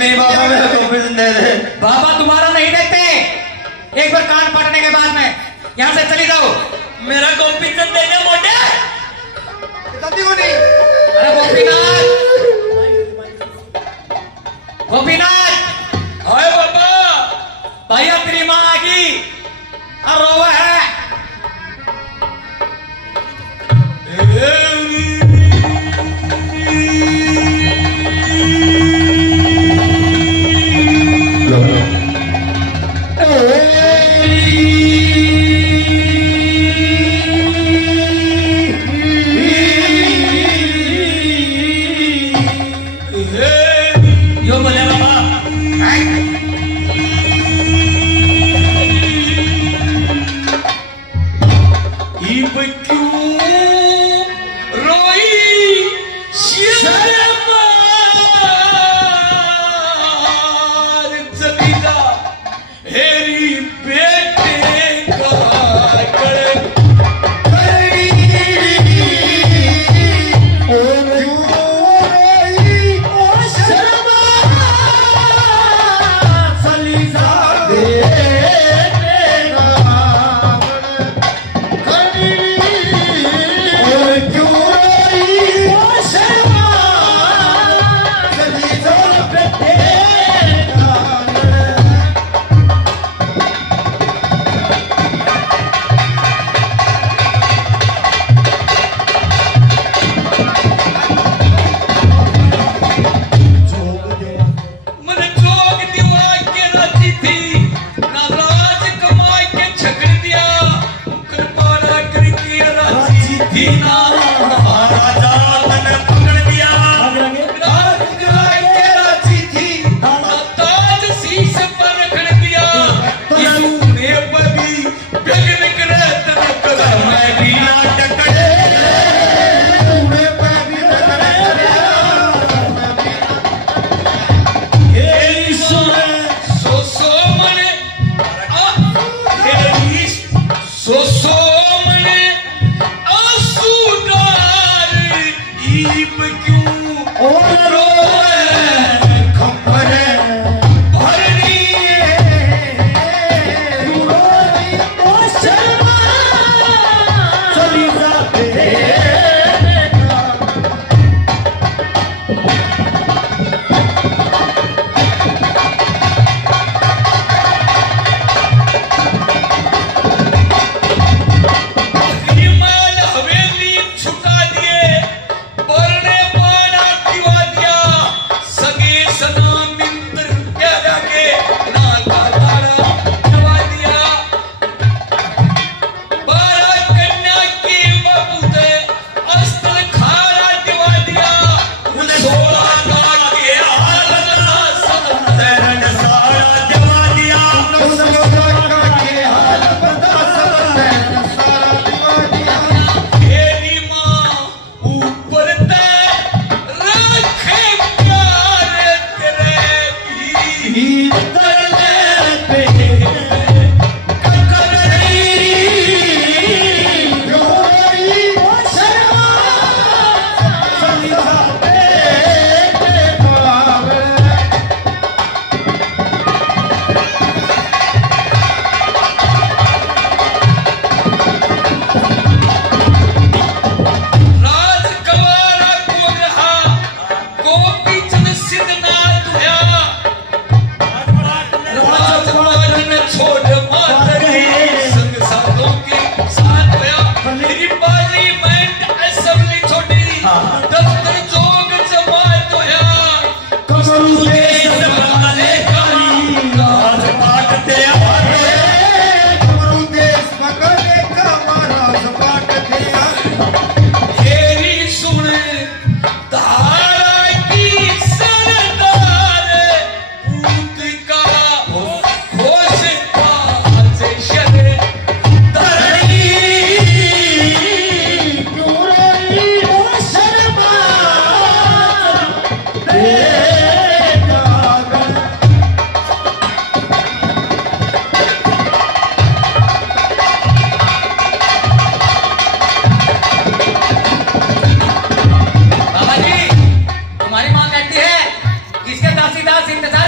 नहीं बाबा मेरा कॉपी दे दे। बाबा तुम्हारा नहीं देखते, एक बार कान फाटने के बाद में यहाँ से चली जाओ। मेरा कॉपी दे देना मोटे। जल्दी को नहीं। अरे गोपीनाथ, गोपीनाथ, आए बाबा। भैया तेरी माँ आ गई और रोवा है। यो बोले बाबा, इंतजार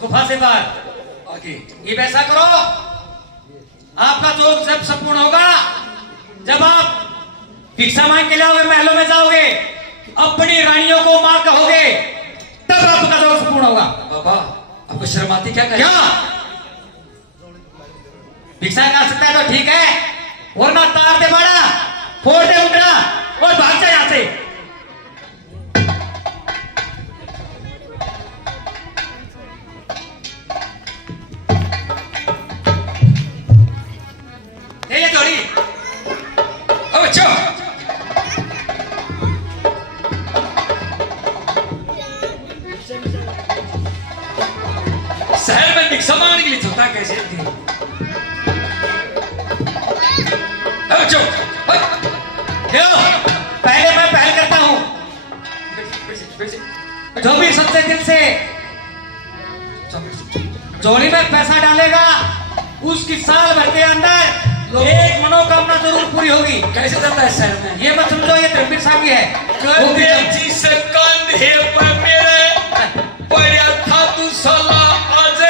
गुफा से बाहर आगे ये वैसा करो, आपका जोग जब संपूर्ण होगा, जब आप भिक्षा मांग के लाओगे, महलों में जाओगे, अपनी रानियों को मां कहोगे, तब आपका जोग संपूर्ण होगा। बाबा आपको शर्म आती क्या क्या भिक्षा कर सकता है तो ठीक है, वरना तार दे बाड़ा, फोड़ दे उठा और भाग जा यहां से। ये जोड़ी अब अच्छा शहर में भिक्षा मांगने के लिए चलता कैसे थी? अब चो क्यों? पहले मैं पहल करता हूं, जो भी सच्चे दिल से झोली में पैसा डालेगा, उसकी साल भर के अंदर एक मनोकामना जरूर पूरी होगी। कैसे चलता है शहर में? ये मत समझो ये धर्मवीर साहब की है। कंधे जिस कंधे पर मेरे पड़ा था तू साला आज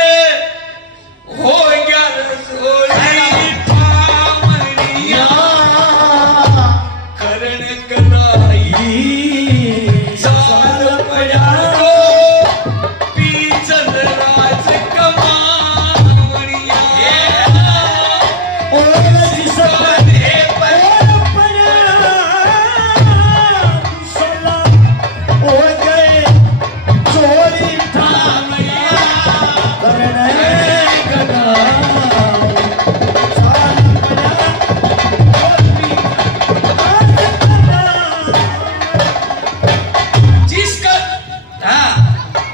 हो गया रसोई थामनिया करण कदाई साल पड़ा को पीछल राज कमावनिया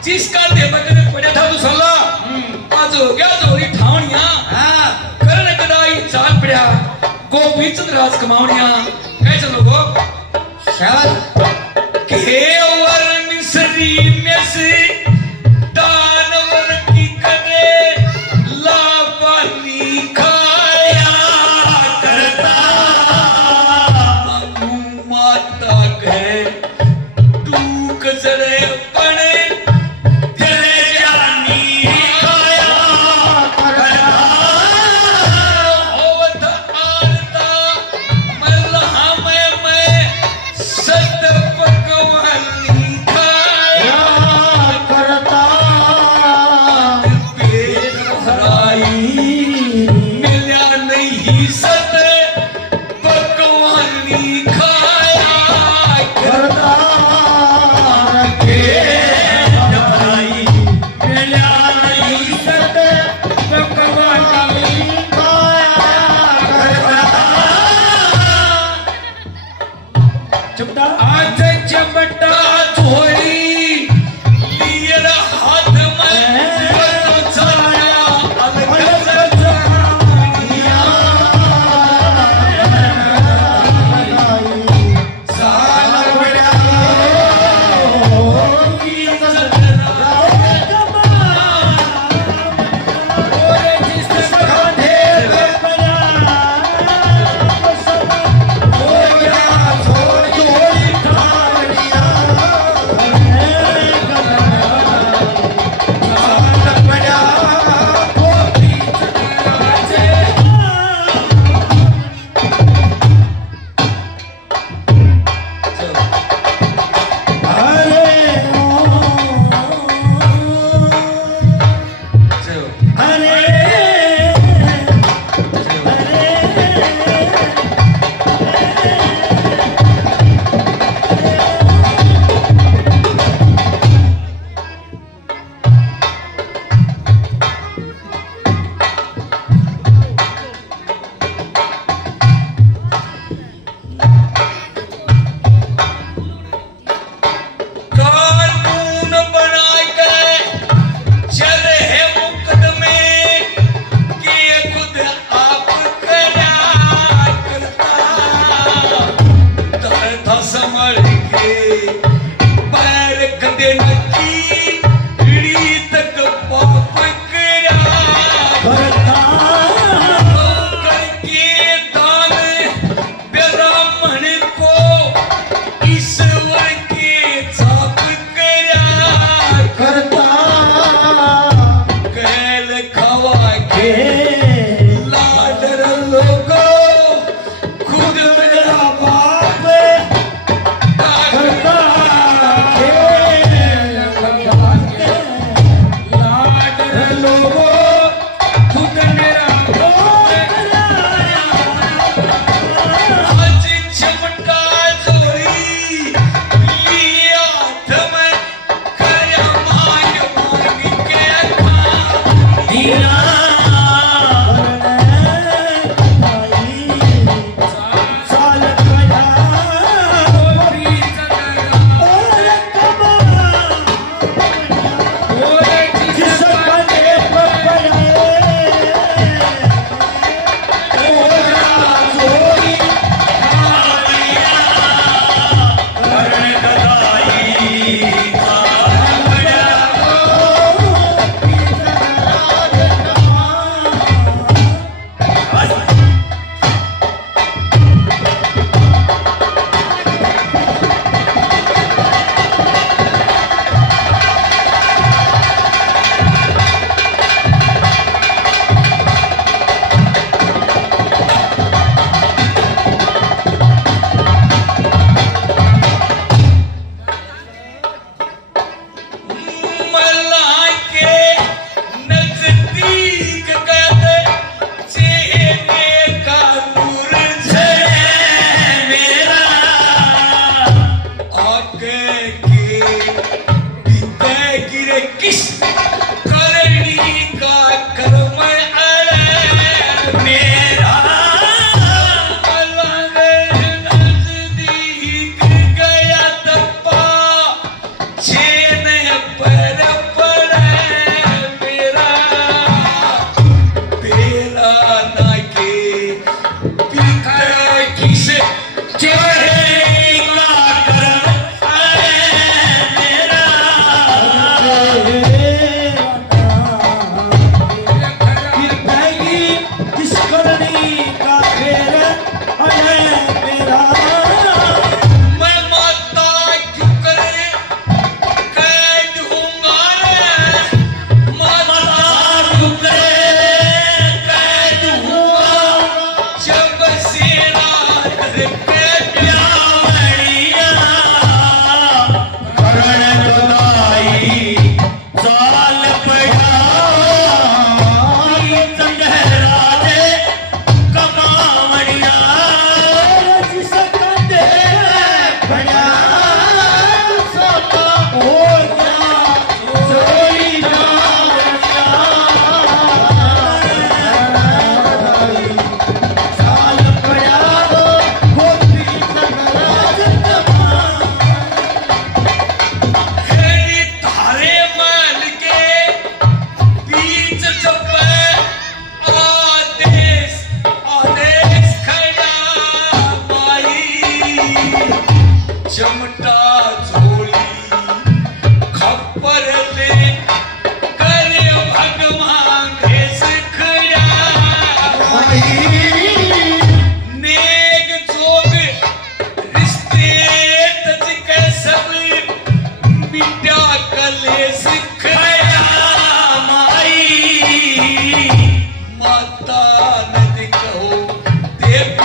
जिसका देवक में पड़ा था तू साला आज हो गया जोरी ठावनिया करण कदाई चाल पड़ा गोपी चंद्राज कमावनिया कैसे लोगो शाबाश। केवर मिस्री में से दानवर की कने लापानी खाया करता मत आज चमटा झोली लियल हाथ में तो चला अलग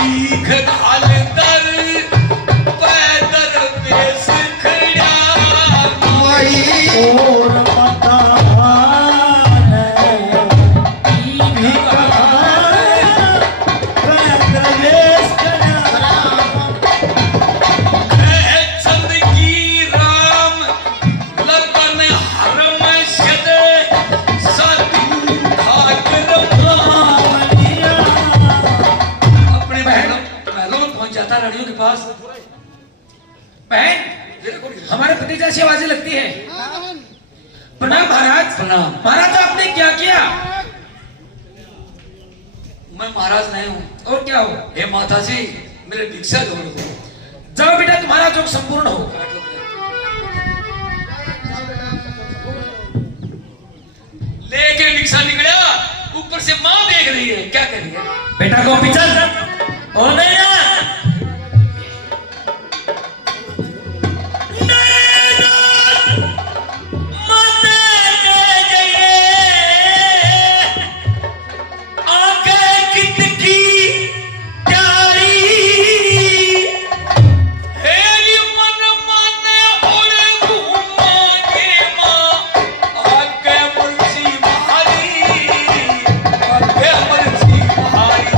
भीख घाल दर पैदल पेश खड़ा माई और पता चंद की राम लगन हरम शद सतू ठाकर अपने महलों में पहुंच जाता रानियों के पास। बहन हमारे भतीजा से आवाजें लगती है। प्रणाम महाराज। प्रणाम। महाराज आपने क्या किया? मैं महाराज नहीं हूँ। और क्या हो? हे माता जी मेरे भिक्षा दो। जाओ बेटा तुम्हारा जोग संपूर्ण हो। लेके भिक्षा निकला, ऊपर से माँ देख रही है, क्या कर रही है? बेटा को पिचल ओ नैना हेरी मन मन उड़ घूमांगे माँ, आगे मुर्शी भारी, आगे मुर्शी भारी।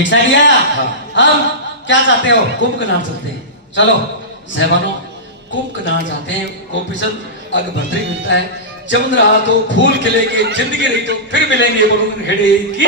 भिक्षा दिया। हाँ। अब क्या चाहते हो? कुंभ कनाल चलते हैं। चलो। सहबानों, कुंभ कनाल जाते हैं। गोपीचंद आगे भर्ती मिलता है। जब रहा तो फूल खिलेंगे, जिंदगी रही तो फिर मिलेंगे। बोलो खेड़े की